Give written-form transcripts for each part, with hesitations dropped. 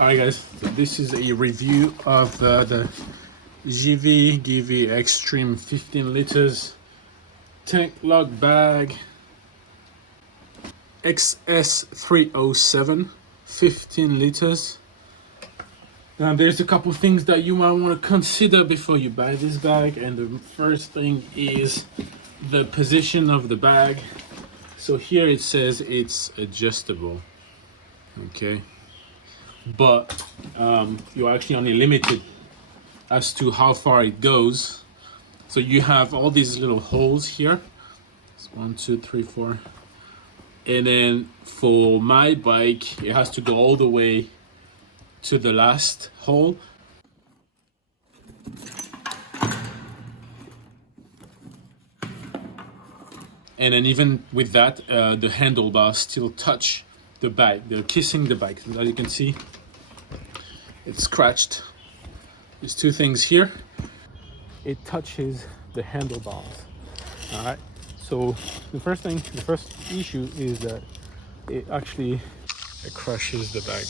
Alright guys, so this is a review of the Givi Extreme 15 liters tank lock bag XS307 15 liters. Now there's a couple things that you might want to consider before you buy this bag, and the first thing is the position of the bag. So here it says it's adjustable, okay, but you're actually only limited as to how far it goes. So you have all these little holes here. It's 1, 2, 3, 4, and then for my bike it has to go all the way to the last hole. And then even with that, the handlebars still touch the bike. They're kissing the bike. As you can see, it's scratched. There's two things here. It touches the handlebars. All right. So the first issue is that it actually crushes the bag.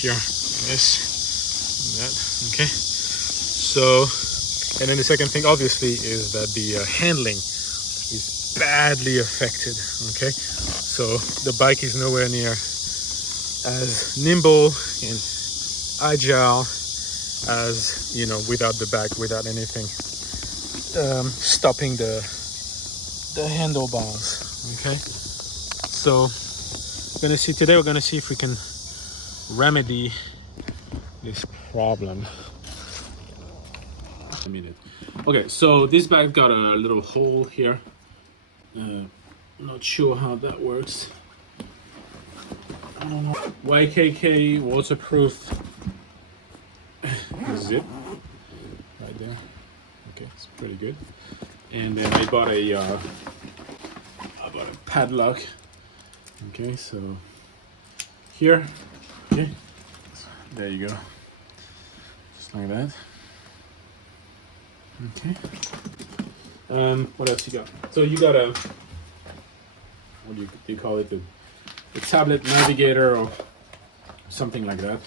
Here, this, that. Okay. So, and then the second thing, obviously, is that the handling is badly affected. Okay, so the bike is nowhere near as nimble and agile as, you know, without the bag, without anything stopping the handlebars. Okay, so we're gonna see if we can remedy this problem. A minute. Okay, so this bag got a little hole here. Not sure how that works. I don't know. YKK waterproof zip right there. Okay, it's pretty good. And then I bought a padlock. Okay, so here, okay, there you go, just like that. Okay. What else you got? So you got a, what do you call it? The tablet navigator or something like that.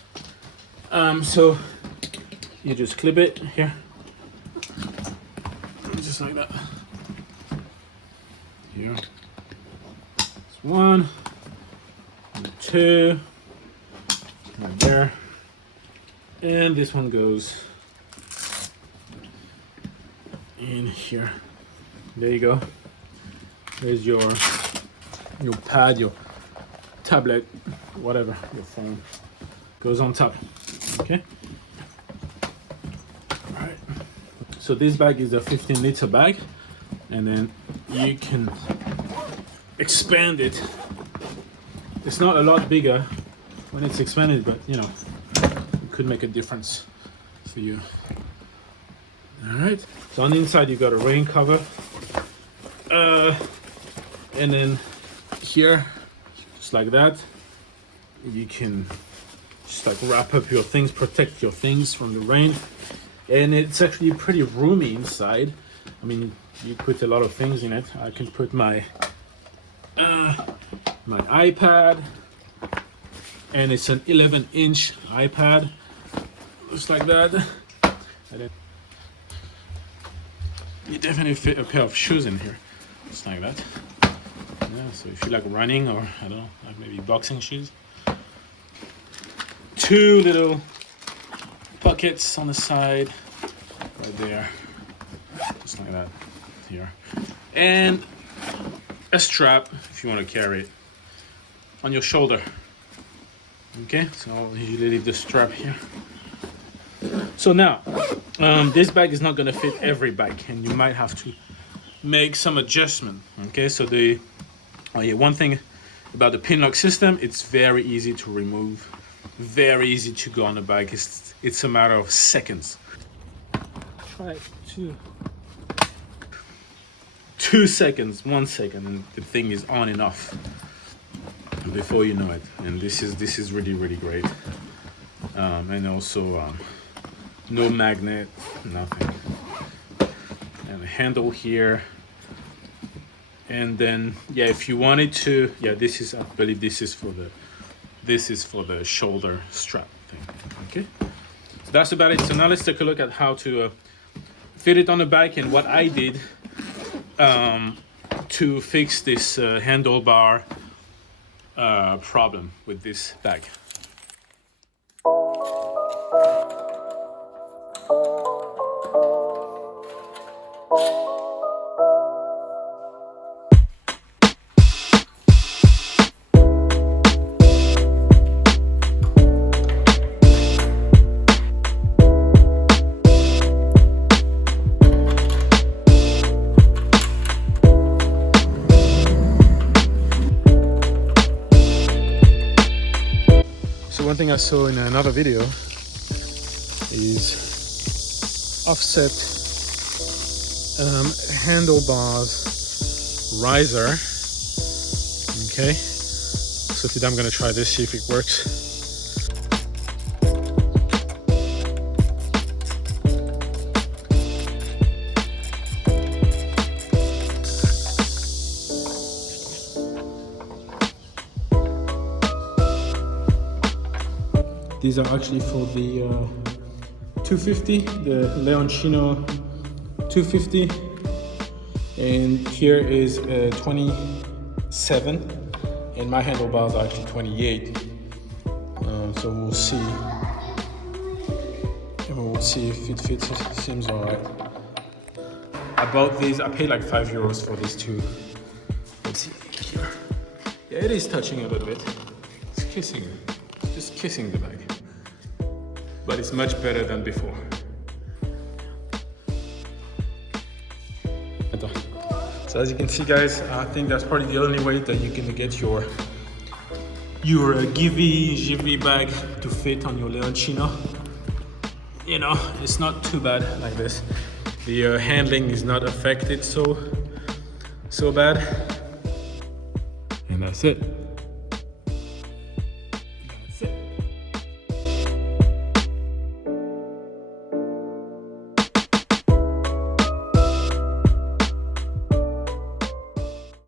So you just clip it here, just like that. Here. It's 1, 2, right there, and this one goes in here. There you go. There's your pad, your tablet, whatever, your phone goes on top. Okay. All right. So this bag is a 15-liter bag, and then you can expand it. It's not a lot bigger when it's expanded, but you know, it could make a difference for you. All right, so on the inside you got a rain cover, and then here, just like that, you can just like wrap up your things, protect your things from the rain. And it's actually pretty roomy inside. I mean, you put a lot of things in it. I can put my my iPad, and it's an 11-inch iPad, just like that. And then you definitely fit a pair of shoes in here, just like that. Yeah, so if you like running, or I don't know, like maybe boxing shoes. 2 little pockets on the side, right there, just like that here, and a strap if you want to carry it on your shoulder. Okay, so I'll usually leave the strap here. So now, this bag is not going to fit every bag, and you might have to make some adjustment. Okay, so one thing about the pin lock system, it's very easy to remove, very easy to go on the bag. It's a matter of seconds. Try 2 seconds, 1 second, and the thing is on and off before you know it. And this is really, really great. And also no magnet, nothing, and a handle here. And then, yeah, if you wanted to, yeah, this is, I believe this is for this is for the shoulder strap thing. Okay, so that's about it. So now let's take a look at how to fit it on the bike and what I did to fix this handlebar problem with this bag. So one thing I saw in another video is offset handlebars riser. Okay, so today I'm gonna try this, see if it works. These are actually for the 250, the Leoncino 250, and here is 27, and my handlebars are actually 28. So we'll see, and we'll see if it fits. It seems alright. I bought these. I paid like €5 for these two. Let's see here. Yeah, it is touching a little bit. It's kissing. Just kissing the bag, but it's much better than before. So as you can see, guys, I think that's probably the only way that you can get your Givi bag to fit on your Leoncino. You know, it's not too bad like this. The handling is not affected so bad, and that's it.